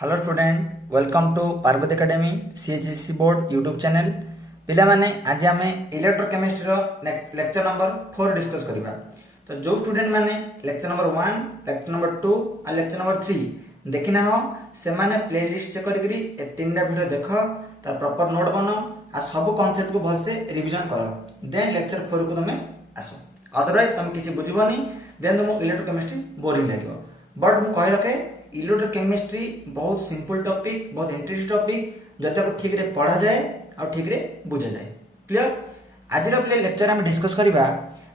Hello student, welcome to Parvati academy CHSC board YouTube channel. पिला माने आज आम इलेक्ट्रोकेमिस्ट्री लेक्चर नंबर 4 डिस्कस करबा। तो जो स्टूडेंट माने लेक्चर नंबर 1, लेक्चर नंबर 2 और लेक्चर नंबर 3 देखिना हो से माने प्लेलिस्ट चेक करी ए तीनटा वीडियो देख तार प्रॉपर नोट बनो आ सब कांसेप्ट को भलसे रिवीजन करो, देन लेक्चर 4 को तुम आसो। अदरवाइज तुम किसी बुझबनी, देन तुम इलेक्ट्रोकेमिस्ट्री बोरिंग लगे। बट मु कहि रखे इलेक्ट्रोकेमिस्ट्री बहुत सिंपल टॉपिक, बहुत इंटरेस्टिंग टॉपिक जता को ठीक रे पढ़ा जाए और ठीक रे बुझा जाए। क्लियर? आज लेक्चर हम डिस्कस करबा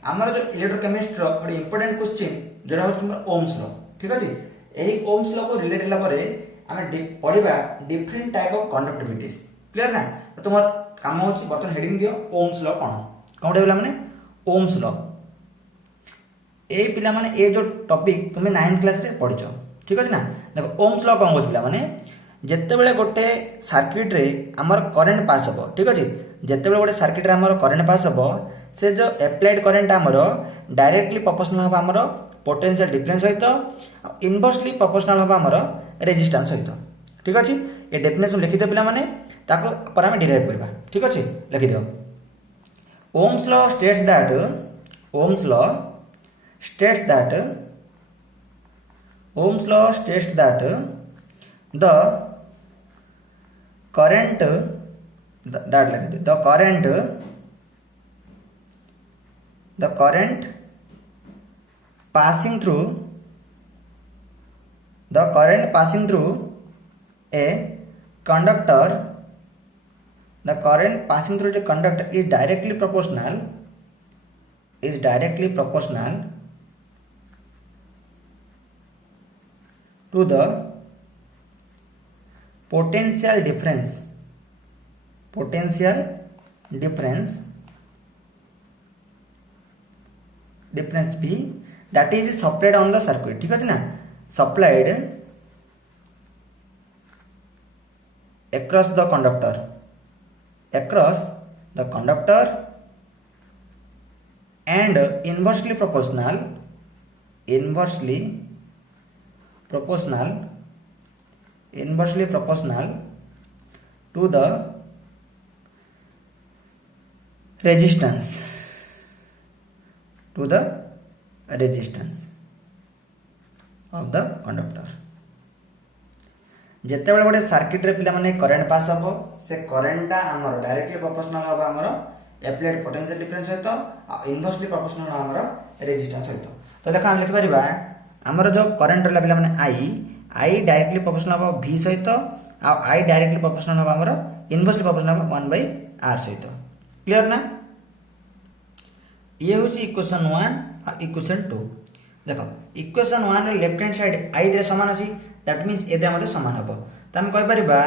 हमर जो इलेक्ट्रोकेमिस्ट्री रो एक इंपोर्टेंट क्वेश्चन जेडा हो तुमर ओम्स लॉ। ठीक अछि, एही ओम्स लॉ को रिलेट हला परे हमें पढ़िबा different type of conductivities. Clear ना? तो तुमर काम होछि बर्तन हेडिंग दियो ओम्स लॉ कोन देबला माने ओम्स लॉ। ए पिला माने ए जो टॉपिक तुमे 9th क्लास रे पढिचो। ठीक अछि ना? देखो ओम्स लॉ कोन होछि पिला माने जत्ते बेले गोटे सर्किट रे हमर करंट पास हो। ठीक अछि, जत्ते बेले गोटे सर्किट रे हमर करंट पास हो से जो एप्लाइड करंट हमर डायरेक्टली प्रोपोर्शनल हो हमर पोटेंशियल डिफरेंस सहित, इनवर्सली प्रोपोर्शनल हो हमर रेजिस्टेंस सहित। ठीक अछि, ए डेफिनेशन लिखि दे पिला माने ताको पर हम डिराइव करबा। ठीक अछि, लिखि दियो। Ohm's law states that the current passing through a conductor is directly proportional to the potential difference B that is supplied on the circuit। ठीक है ना? supplied across the conductor and inversely proportional to the resistance of the conductor। जेते बेले गोटे circuit रे पिला माने current pass हो से करंटटा हमर डायरेक्टली प्रोपोर्शनल हो हमर एप्लाइड पोटेंशियल डिफरेंस सहित आ इनवर्सली प्रोपोर्शनल हो हमर रेजिस्टेंस सहित। तो देखो हम लिखि परिबा हमर जो करंट रे पिला माने आई डायरेक्टली प्रोपोर्शनल हो v सहित आ आई डायरेक्टली प्रोपोर्शनल हो हमर इनवर्सली प्रोपोर्शनल हो 1/r सहित। क्लियर ना? ये होची इक्वेशन 1 और इक्वेशन 2। देखो इक्वेशन 1 रे लेफ्ट हैंड साइड आई रे समान अछि, दैट मींस एदे मते समान हबो। त हम कहि परिबा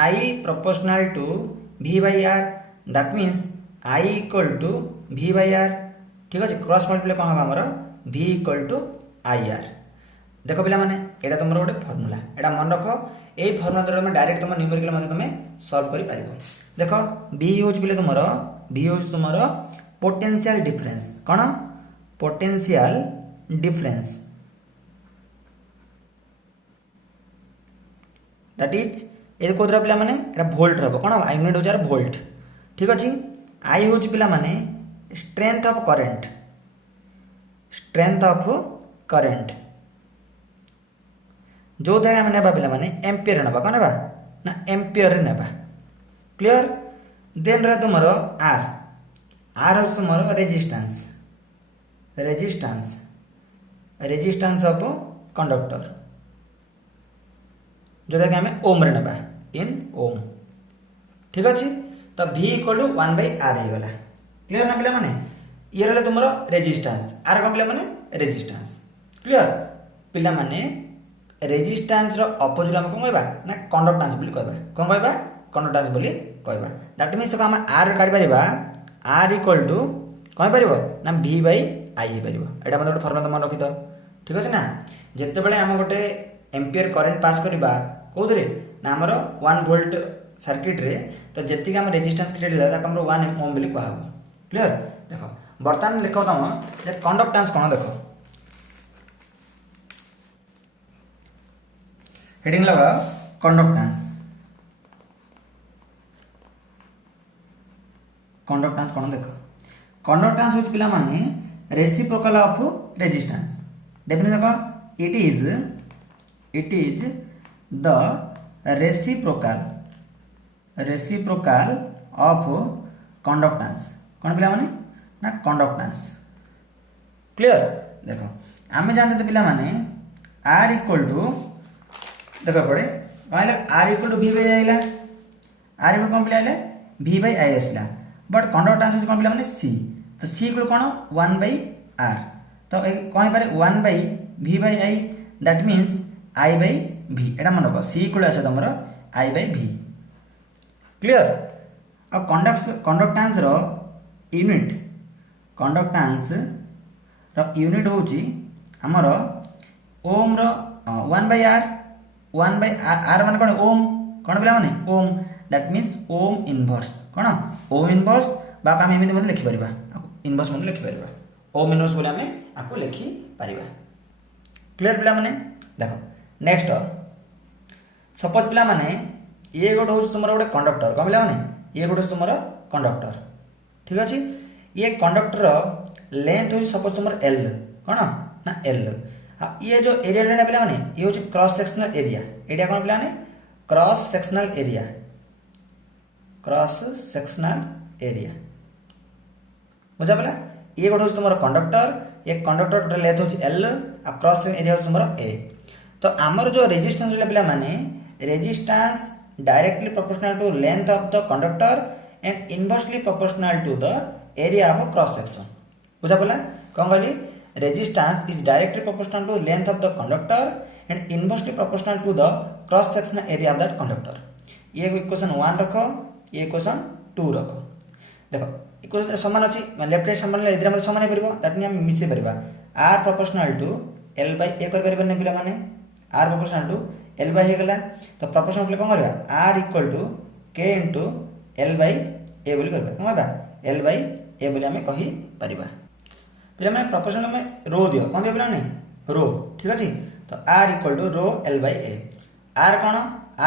I proportional to v/r, that means I equal to v/r। ठीक अछि, क्रॉस मल्टीप्लाई कोन हबा हमर v equal to ir। देखो पिला माने एटा तुमरो गोटे फार्मूला, एटा मन रखो। एई फार्मूला द्वारा तुम डायरेक्ट तुम न्यूमेरिकल मध्ये तुम सॉल्व करि पारिबो। देखो v होच पिले तुमरो पोटेंशियल डिफरेंस। कोन? Potential difference, that is a कोद्रा पिला माने एटा वोल्ट रहबो। कोन? यूनिट हो जार वोल्ट। ठीक अछि, आई होच पिला माने स्ट्रेंथ ऑफ करंट जो द्वारा हम नेबा पिला माने एम्पियर नेबा। कोन नेबा ना एम्पियर रे नेबा। क्लियर? देन रे तुमरो आर हो तुमरो रेजिस्टेंस ऑफ कंडक्टर जोटा कि हमें ओम रे नेबा इन ओम। ठीक अछि, तो v इक्वल टू 1/r हे गला। क्लियर ना पिला माने? ये रहले तुमरो रेजिस्टेंस, आर कोन पिला माने रेजिस्टेंस। क्लियर? पिला माने रेजिस्टेंस रो अपोजिट हम कोन कहबा ना कंडक्टेंस बोली कहबा। कोन कहबा? कंडक्टेंस बोली कहबा। दैट मींस हम r काढि परिबा r इक्वल टू कोन परिबो ना v/i हे परिबो। एटा मते गोटे फार्मूला मन रखि दो। ठीक अछि ना? जत्ते बेले हम गोटे एम्पियर करंट पास करबा कोथरे ना हमरो 1 वोल्ट सर्किट रे, तो जत्ति हम रेजिस्टेंस क्रिएट होला ताक हमरो 1 ओम बोली कहबो। क्लियर? देखो बर्तमान लिखो तुम जे कंडक्टेंस कोन देखो हेडिंग लगा कंडक्टेंस कंडक्टेंस कौन देख कंडक्टेंस हूँ पिला माने रेसिप्रोकल ऑफ रेजिस्टेंस डेफिनेशन कौन it is the reciprocal of conductance कौन पिला माने ना कंडक्टेंस क्लियर देखो आम जानते पिला माने आर इक्वल टू देख पड़े कहला R equal to V by I R equal कौन पिला वी बाई आई आसला बट कंडक्टेंस कौन पिला माने सी तो सी इक्वल कौन 1 बाई आर तो कौन पारे 1 by V by I that means I by V एटा मन रख सी इक्वल आसे तुम आई बाई वी क्लियर अब conductance rho unit conductance rho unit होची हमर ओम रो 1 बाई आर मान कौन ओम कौन पिला माने ओम दैट मीन्स ओम इनवर्स कौन ओम इनवर्स बा आम एमती मतलब लिखिपर इनवर्स मतलब लिखिपर ओम इनवर्स बोले आम आपको लिखिपर क्लियर पिला माने देख नेक्स्ट सपोज पिला माने ये गोटे हूँ तुम गोटे कंडक्टर कौन पिला माने ये गोटे तुम कंडक्टर ठीक अच्छे ये कंडक्टर लेंथ हूँ सपोज तुम एल कौन ना एल ये जो एरिया पिला माने ये हूँ क्रॉस सेक्शनल एरिया कौन पिला माने क्रॉस सेक्शनल एरिया बुझा पड़ा ये गोटे हूँ तुम कंडक्टर ये कंडक्टर टोटल लेंथ हूँ एल आ क्रॉस सेक्शन एरिया हूँ तुम ए तो आमर जो रेजिस्टेंस पिला माने resistance directly proportional to length of the conductor and inversely proportional to the area of cross section बुझा पड़ा कौन कहली resistance is directly proportional to length of the conductor and inversely proportional to the cross sectional area of that conductor ये equation 1 रख ये equation 2 रख देखो equation समान अच्छी लेफ्ट राइट समान इधर समान हो दैट मीन मिसई पारिबा R proportional to L by A कर पारिबा पिला माने R proportional to L by होगला तो प्रोपोर्शनल कौन करबा R equal to K into L by A बोली करबा कौन करबा एल बाई ए बोली आमे कहि परिबा पिला माने प्रोपोर्शनल में रो दियो कौन दियो पिला माने रो ठीक अछि तो R equal to rho L by A R कौन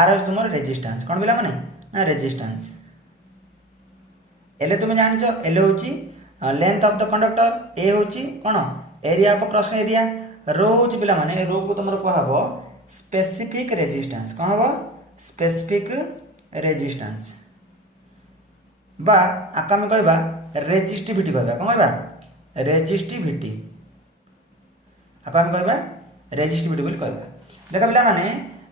आर है तुम रेजिस्टेंस कौन पिला माने ना रेजिस्टेंस एल तुम जान एल हूँ length of the conductor A हूँ कौन एरिया ऑफ क्रॉस एरिया रो हूँ पिला माने रो को तुम कहब स्पेसिफिक रेजिस्टेंस कौन हम स्पेसिफिक रेजिस्टेंस बा आम कहवा रेजिस्टिविटी कहवा कौन कहवा रेजिस्टिविटी आम कहवा रेजिस्टिविटी बोली कहवा देख पिला माने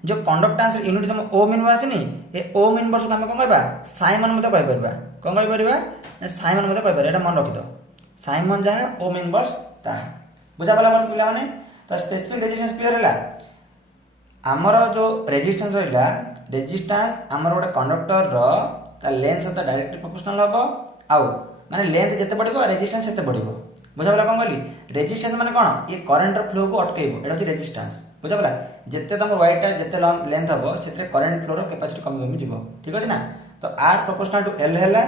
जो कंडक्टेंस यूनिट तुम ओम इनवर्स आसनी ये ओम इनवर्स को आम कौन कहवा साइमन मत कह पार कौन कह पार साइमन मत कह पार मन रखी दो साइमन जहाँ ओम इनवर्स ताहा बुझा पड़ा मोर पिला माने तो स्पेसिफिक रेजिस्टेंस क्लियर है आमर जो रेजिस्टेंस रहा रेजिस्टेंस आमर गोटे कंडक्टर लेंथ सहित डायरेक्टली प्रोपोर्शनल हम आउ माने लेंथ जिते बढ़ रेजिस्टेंस सेते बढ़ बुझा पड़ा कौन कहली रेजिस्टेंस माने कौन ये करंट फ्लो को अटकेब एटा होची रेजिस्टेंस बुझा पड़ा जिते तुम वायरटा जिते लेंथ हम से करंट फ्लो कैपेसिटी कमी कमी जीव ठीक अच्छे ना तो आर प्रोपोर्शनल टू एल है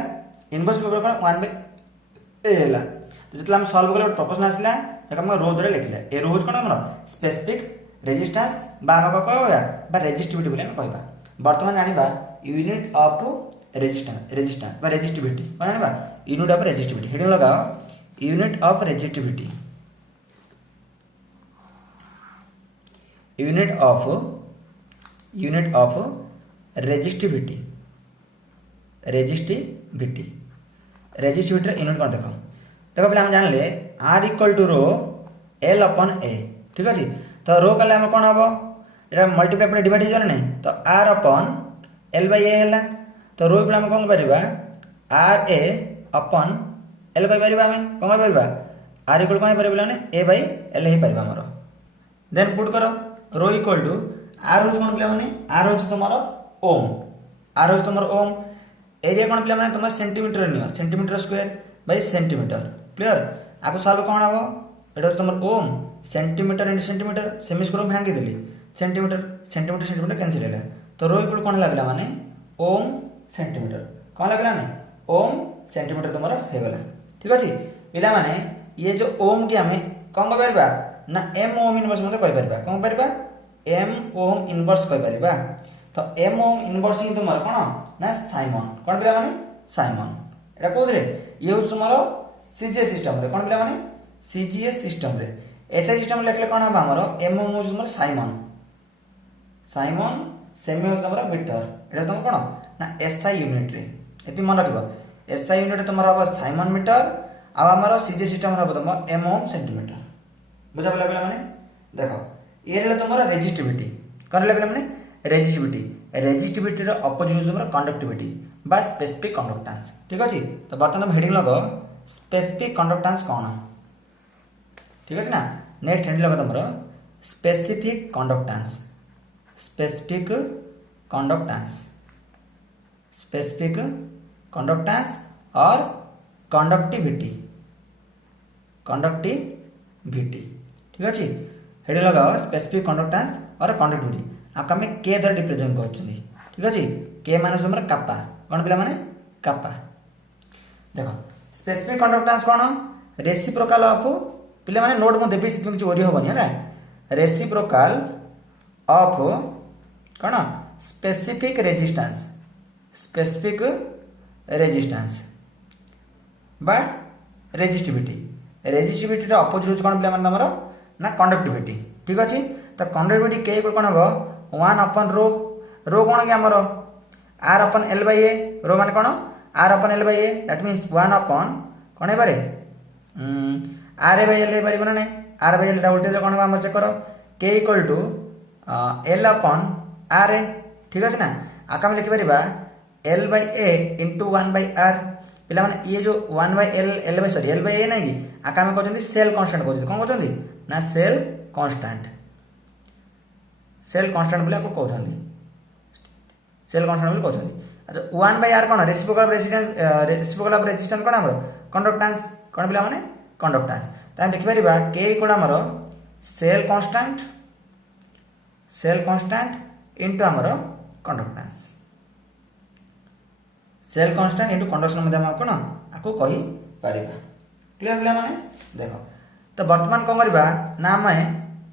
इनवर्स कौन 1 बाई ए है तो जिते आम सल्व कले प्रोपोर्शनल आसला रो द्वारा लिखला ए रो हूँ कौन आम स्पेसिफिक रेजिस्टेंस बा रेजिस्टिविटी बोली आम कहवा बर्तमान जाना यूनिट ऑफ रेजिस्टेंस बा रेजिस्टिविटी कौन जाना यूनिट ऑफ रेजिस्टिविटी हेडिंग लगाओ unit of resistivity unit of resistivity resistivity unit कौन देख देखो पे जानले R equal to rho L upon A ठीक अच्छे तो रो कले आम कौन हम ये मल्टीप्लाई पे डिवाइड हो ना तो आर अपन एल बाई ए है तो रो पे आम कौन कर आर ए अपन एल कहीपर आम कौन कहीपर आर इक्वल कौन हो पारे ए बाई एल हो पार आमर देन पुट कर रो इक्वल टू आर हूँ कौन पे आर हूँ तुम ओम आर हूँ तुम ओम एरिया कौन पे तुम सेंटीमीटर नियो centimetre square by centimetre clear आपको सल्व कौन हम एटा तुम ohm centimetre into centimetre cm square भांगी देली सेंटीमीटर सेंटीमीटर सेंटीमीटर कैंसिल है तो रो इक्वल कौन लगे माने ओम सेंटीमीटर कौन लगे ना ओम सेंटीमीटर तुम होगला ठीक अच्छे पिला माने ये जो ओम की आम कौन कह ना एम ओम इनवर्स मतलब कहीपर कौन पार एम ओम इनवर्स कहीपर तो एम ओम इनवर्स ही तुम कौन ना साइमन कौन पे माने साइमन एटा कोथरे ये हूँ तुम सीजीएस सिस्टम रे कौन पे माने सीजीएस सिस्टम रे एसआई सिस्टम लिखले कौन हम हमर एम ओम हूँ तुम साइमन साइमन सेमी हूँ तुम मीटर एटा तुम कौन ना एसआई यूनिट रे एति मन रखिबो एसआई यूनिट तुम हम साइमन मीटर आ हमर सीजीएस सिस्टम हम तुम एम ओम सेंटीमीटर बुझा पला पे माने देखो ये तुम रेजिस्टिविटी कौन पे माने रेजिस्टिविटी अपोजिट हूँ कंडक्टिविटी बा स्पेसिफिक कंडक्टेंस ठीक अच्छे तो बर्तमान तुम हेडिंग लग स्पेसिफिक कंडक्टेंस कौन ठीक अच्छे ना नेक्स्ट हेडिंग लग तुम specific conductance specific conductance specific conductance और कंडक्टिविटी ठीक अच्छे हेडिंग लगाओ स्पेसिफिक कंडक्टेंस और कंडक्टिविटी आपको आम के द्वारा रिप्रेजेंट कर ठीक अच्छे के मान तुम कापा कौन पे माने कापा देख स्पेसिफिक कंडक्टेंस कौन रेसिप्रोकाल ऑफ पे माने नोट मुझे देवी किसी ओरी हेनी है रेसिप्रोकाल ऑफ कौन स्पेसिफिक रेजिस्टेंस बा रेजिस्टिविटी अपोजिट कौन पे तुम ना कंडक्टिविटी ठीक अच्छे तो कंडक्टिविटी के कौन हम 1 अपन रो कौन कि आमर आर अपन एल बाई ए रो मान कौन आर अपन L by A that means 1 अपन कौन है बारे आर ए बाई एल हो ना आर बाई एल वोल्टेज कौन हम चेक कर के equal to L upon R A ठीक अच्छे ना आका आम लिखिपर L by A into 1 by R पे ये जो 1 by L by sorry L by A नहीं आका आम कहते सेल कांस्टेंट कहते कौन कहते ना सेल कांस्टेंट बोले आपको कहते सेल कांस्टेंट बोले कहते अच्छा 1 बाई आर कौन रेसिप्रोकाल ऑफ रेजिस्टेंस कौन हमर कंडक्टेंस कौन पे माने कंडक्टेंस तो हम देखिपर के इक्वल हमर सेल कांस्टेंट इंटू हमर conductance cell constant into conduction मध्य हम कौन आपको कहि परिबा क्लियर पिला माने देखो तो वर्तमान कौन करबा ना आम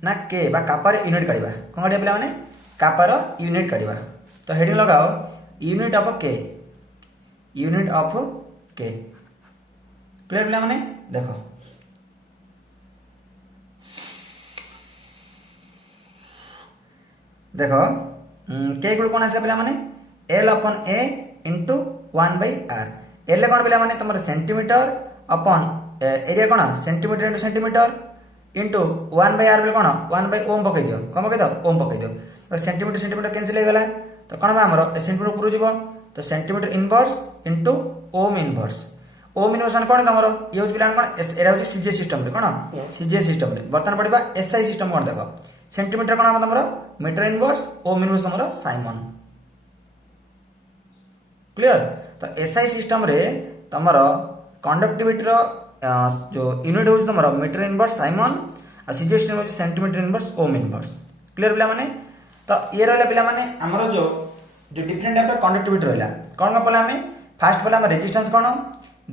ना के बा कापार यूनिट काढ़ा कौन काढ़ा पिला माने कापार यूनिट काढ़ा तो हेडिंग लगाओ यूनिट ऑफ के क्लियर पिला माने देखो के गुड़ कौन आसला पिला माने L upon A into 1 by R L कौन पिला माने तुम सेंटीमीटर अपन एरिया कौन centimetre into centimetre into 1 by R कौन 1 बाई ओम पकई दियो कौन पकई दो ओम पकई दियो तो सेंटीमीटर कैंसिल हो गला तो कौन आमर सेंटीमीटर ऊपर जीव तो centimetre inverse into ohm inverse मान कौन तुम ये हूँ पिला कौन एटा हूँ सीजीएस सिस्टम रे कौन सीजीएस सिस्टम रे बर्तमान पढ़ा एसआई सिस्टम कौन देख सेंटीमीटर कौन हम तुम मीटर इनवर्स ओम इनवर्स तुम साइमन क्लियर तो एसआई सिस्टम रे तुम कंडक्टिविटी जो यूनिट हूँ तुम मीटर इनवर्स साइमन और सीजीएस सिस्टम हूँ centimetre inverse ohm inverse clear पिला माने तो ये रहा पिला माने हमर जो डिफरेंट टाइप कंडक्टिविटी रहा कौन कौन पला फास्ट पला रेजिस्टेंस कौन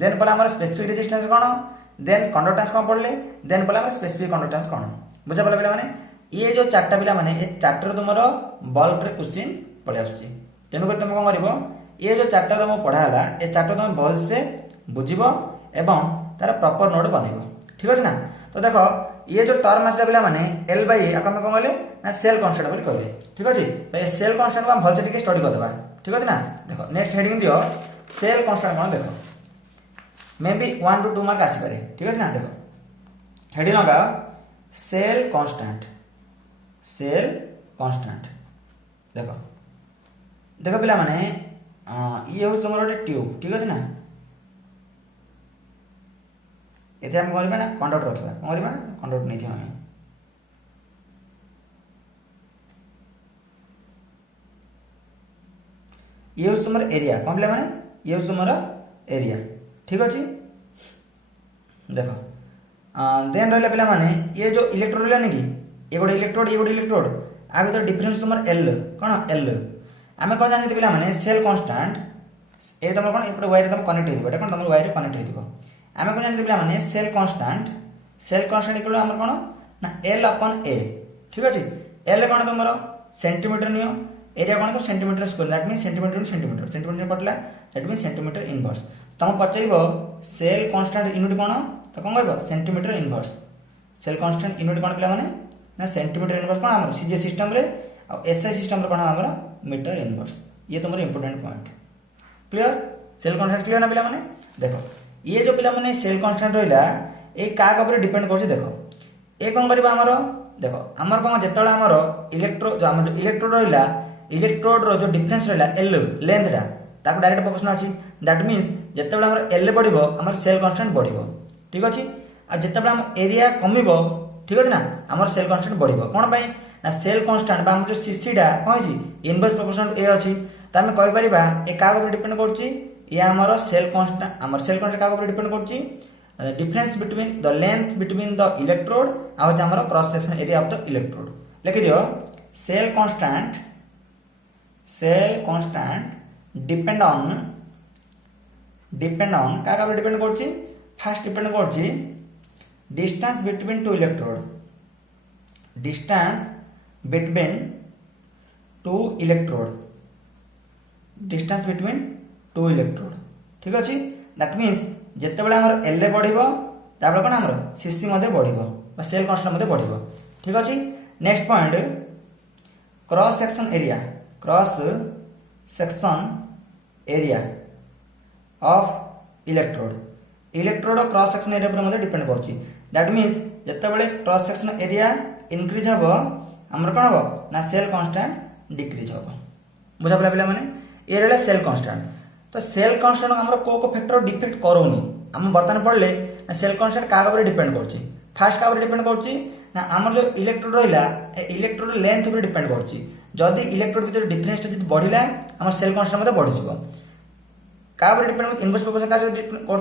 देन पला स्पेसिफिक रेजिस्टेंस कौन देन कंडक्टेंस कौन पढ़ले देन पला स्पेसिफिक कंडक्टेंस कौन बुझा पड़ा पिला माने ये जो चार्टा पिला माने ये चार्टर तुम बल्ब रे क्वेश्चन पड़े आसुची तेणुक तुम कौन कर ये जो चार्टा तुम पढ़ाला ये चार्टा तुम भल से बुझब एवं तार प्रॉपर नोट बनइब ठीक अच्छे ना तो देख ये जो टर्म आसला पिला माने एल बाई आम कौन कहले ना सेल कांस्टेंट बोली कहले ठीक अच्छे तो ये सेल कांस्टेंट को हम भल से स्टडी करदे ठीक अच्छे ना देख नेक्स्ट हेडिंग दियो सेल कांस्टेंट कौन देख मे बी 1 to 2 मार्क आसपे ठीक अच्छे ना देख हेडिंग लगा सेल कांस्टेंट देख पिला माने ये हूँ तुम गोटे ट्यूब ठीक अच्छे ना ये आम कौन ना कंडक्टर रखा कौन करवा कंडक्टर नहीं आम ये हूँ तुम एरिया कौन पे माने ये हूँ तुम एरिया ठीक अच्छे देख देन रहा पिला माने ये जो इलेक्ट्रोड रहा कि ये गोटे इलेक्ट्रोड आ भर डिफरेन्स तुम एल कौन एल आम कौन जानते पिला माने सेल कांस्टेंट ये तुम कौन एपटे वायर तुम कनेक्ट हो कौन तुम वायर कनेक्ट हो आम कौन जानते पिला माने सेल कांस्टेंट इक्वल आम कौन ना एल अपन ए ठीक अच्छे एल कौन तुम सेंटीमीटर नियो एरिया कौन तो centimetre square that mean centimetre centimetre centimetre कटला दैट मीन सेंटीमीटर इनवर्स तुम पचार सेल कांस्टेंट यूनिट कौन तो कौन कह centimetre inverse cell constant unit कौन पे ना सेंटीमीटर इनवर्स कौन आम सीजीएस सिस्टम रे और एसआई सिस्टम रे कौन आम मीटर इनवर्स ये तुम important point clear cell constant clear ना पे देखो ये जो पे सेल कांस्टेंट रहा ये क्या डिपेंड कर देखो ये कौन करवा आमर देखो आमर कौन जो आमर इलेक्ट्रो जो आम जो इलेक्ट्रोड रहा इलेक्ट्रोड जो डिफरेन्स रहा एल लेंथटा ताको डायरेक्ट प्रोपोर्शनल अच्छी दैट मीन्स जिते आम एल बढ़ो आम सेल कांस्टेंट बढ़ो ठीक अच्छे आ जिते आम एरिया कम ठीक अच्छे ना आम सेल कांस्टेंट बढ़ो कौन पाई ना सेल कांस्टेंट जो सीसीटा कौन इनवर्स प्रोपोर्शनल ए अच्छी तो आम कहीपर ये क्या डिपेंड कर आमर सेल कांस्टेंट आमर सेल कांस्टेंट क्या डिपेंड कर difference between the length between the electrode आम cross section area of the electrode लिखि दियो सेल कांस्टेंट डिपेंड ऑन क्या डिपेंड कर फास्ट डिपेंड कर distance between two electrode distance between two electrode ठीक अच्छे दैट मीन्स जिते आम एल बढ़ो तापर कौन आम सीसी बढ़ो सेल कांस्टेंट बढ़ो ठीक अच्छे next point cross section area of electrode cross section area पर डिपेंड कर दैट मीन्स जिते क्रॉस सेक्शन एरिया इनक्रीज हम आमर कौन हम ना सेल कांस्टेंट डिक्रीज हम बुझा पड़ा पे ये रहा सेल कांस्टेंट तो सेल कांस्टेंट आम को फैक्टर डिफेक्ट करोनी आम बर्तमान पढ़ले सेल कांस्टेंट क्या डिपेंड कर फास्ट क्या डिपेंड कर ना आम जो इलेक्ट्रोड रहा इलेक्ट्रोड लेंथ पर डिपेंड कर जदि इलेक्ट्रोड भीतर डिफरेन्स बढ़ला आम सेल कांस्टेंट बढ़ीज क्या डिपेंड इनवर्स प्रोपोर्शनल क्या डिपेंड कर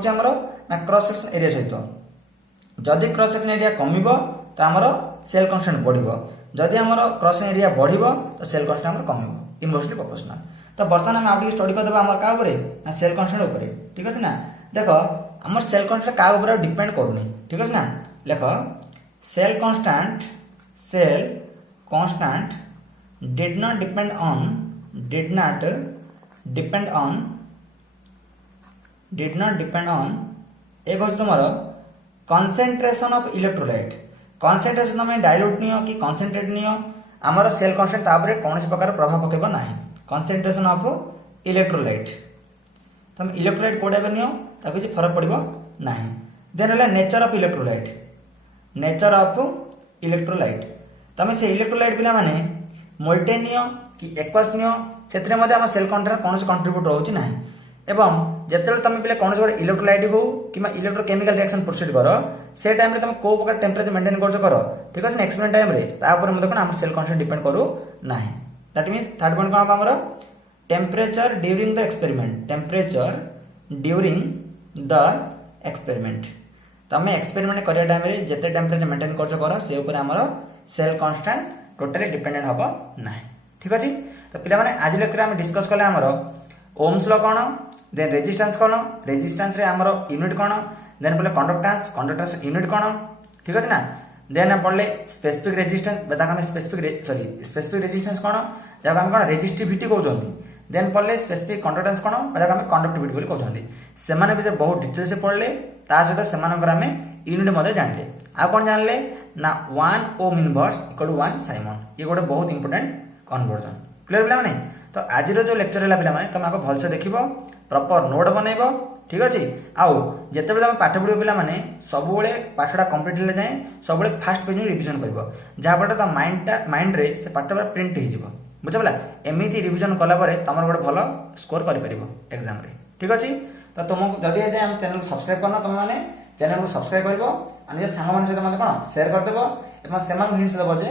ना क्रॉस सेक्शन एरिया सहित जदि क्रॉस सेक्शन एरिया कम तो आमर सेल कांस्टेंट बढ़ो जदि आमर क्रॉस सेक्शन एरिया बढ़ो तो सेल कांस्टेंट आमर कम इनवर्सली प्रोपोर्शनल तो बर्तमान आम आगे स्टडी करदे आम क्या ना सेल कांस्टेंट उपर ठीक अच्छे ना देख आम सेल कांस्टेंट क्या डिपेंड करूनी ठीक अच्छे ना देख cell constant did not depend on एक हूँ तुम कॉन्सेंट्रेशन ऑफ इलेक्ट्रोलाइट कॉन्सेंट्रेशन तुम डाइल्यूट नियो कि कॉन्सेंट्रेट नियो आमर सेल कांस्टेंट तापर कौन प्रकार प्रभाव पकेब ना कॉन्सेंट्रेशन ऑफ इलेक्ट्रोलाइट तुम इलेक्ट्रोलाइट कोड नियो किसी फरक पड़ो ना देन है नेचर ऑफ इलेक्ट्रोलाइट तुम से इलेक्ट्रोलाइट पिला माने मोल्टेन नियो कि एक्वास नियो से आम सेल कांस्टेंट कौन कंट्रीब्यूट रोचे ना एवं जिते तुम पे कौन गोटे इलेक्ट्रोलाइट हो कि इलेक्ट्रोकेमिकल रिएक्शन प्रोसीड कर से टाइम तुम कौ प्रकार टेम्परेचर मेंटेन कर ठीक अच्छे एक्सपेरिमेंट टाइम रे कौन आम सेल कांस्टेंट डिपेंड करू ना दैट मीन्स थर्ड पॉइंट कौन हम टेम्परेचर ड्यूरिंग द एक्सपेरिमेंट तुम एक्सपेरिमेंट करने टाइम रे जिते टेम्परेचर मेंटेन कर से सेल कांस्टेंट टोटली डिपेंडेंट हम ना ठीक अच्छे तो पे आज लेक्चर आम डिस्कस कले आमर ओम्स लॉ कौन देन रेजिस्टेंस कौन रेजिस्टेंस रे आमर यूनिट कौन देन पढ़ले कंडक्टेंस यूनिट कौन ठीक अच्छे ना देन हम पढ़ले स्पेसिफिक रेजिस्टेंस स्पेसिफिक रेजिस्टेंस कौन जब हम कौन रेजिस्टिविटी कहते देन पढ़ले स्पेसिफिक कंडक्टेंस कौन जब हम कंडक्टिविटी कहते से भी बहुत डिटेल से पढ़ले सहित से यूनिट जानले आ कौन जानले ना 1 ohm inverse equal to 1 siemens ये गोटे बहुत इंपोर्टेंट कन्वर्जन क्लियर पे तो आज जो लेक्चर है पे तुम आगे भलसे देख प्रॉपर नोट बनइब ठीक अच्छे आउ जिते तुम पाठ पढ़ो पे सब पाठटा कम्प्लीट होने जाए सब फास्ट पेज रिविजन कर जहाँफल तुम माइंड रे से पाठ प्रिंट हो बुझा एमती रिविजन कलापर तुम गोटे भल स्कोर कर एग्जाम ठीक अच्छे तो तुमको जदि आम चैनल को सब्सक्राइब करना तुम मैंने चैनल को सब्सक्राइब कर निज सांग सहित मतलब कौन सेयार करदेव और से हिंट्स देव जे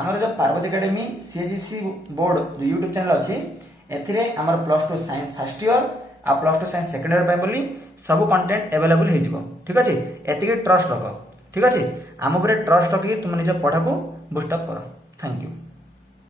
आमर जो पार्वती एकेडमी सीएचईसी बोर्ड जो यूट्यूब चैनल अच्छी एमर +2 साइंस फर्स्ट ईयर आ +2 साइंस सेकेंड ईयर बोली सब कंटेंट अवेलेबल हो ठीक अच्छे एति ट्रस्ट रख ठीक अच्छे आम ट्रस्ट रखिए तुम निज पढ़ा को बूस्टअप कर थैंक यू।